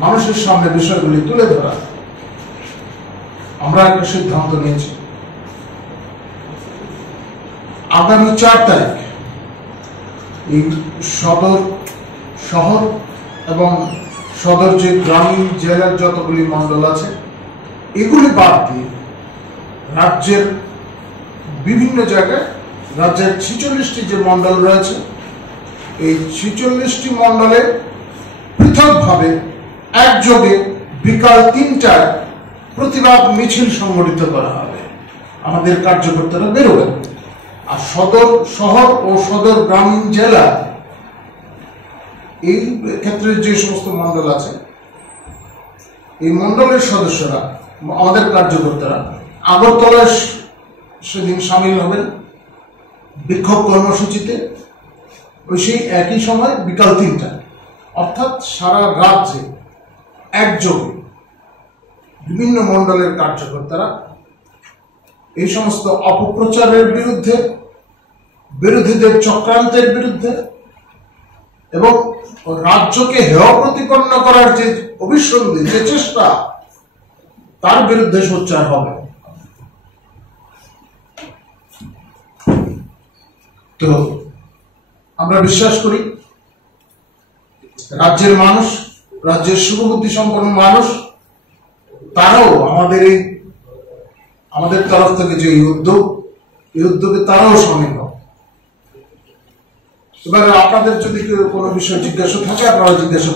মানুষের সামনে বিষয়গুলি তুলে ধরা, আমরা একটা সিদ্ধান্ত নিয়েছি। আগামী 4 তারিখ এই সদর শহর এবং সদর যে গ্রামীণ জেলার যতগুলি মন্ডল আছে এগুলি বাদ দিয়ে রাজ্যের বিভিন্ন জায়গায়, রাজ্যের 46টি যে মন্ডল রয়েছে এই 46টি মন্ডলে পৃথকভাবে একযোগে বিকাল 3টায় প্রতিবাদ মিছিল সংগঠিত করা হবে। আমাদের কার্যকর্তারা বেরোবেন। আর সদর শহর ও সদর গ্রামীণ জেলা এই ক্ষেত্রে যে সমস্ত মন্ডল আছে এই মন্ডলের সদস্যরা, আমাদের কার্যকর্তারা আগরতলায় সেদিন সামিল হবেন বিক্ষোভ কর্মসূচিতে, ওই সেই একই সময় বিকাল 3টায়। অর্থাৎ সারা রাজ্যে একযোগে বিভিন্ন মন্ডলের কার্যকর্তারা এই সমস্ত অপপ্রচারের বিরুদ্ধে, বিরোধীদের চক্রান্তের বিরুদ্ধে এবং রাজ্যকে হেয় প্রতিপন্ন করার যে অভিসন্ধি, যে চেষ্টা, তার বিরুদ্ধে সোচ্চার হবে। তো আমরা বিশ্বাস করি রাজ্যের মানুষ, রাজ্যের শুভবুদ্ধি সম্পন্ন মানুষ, তারাও আমাদের তরফ থেকে যে এই উদ্যোগে তারাও সামিল হবে। এবার আপনাদের যদি কোনো বিষয় জিজ্ঞাসা থাকে আপনারা জিজ্ঞাসা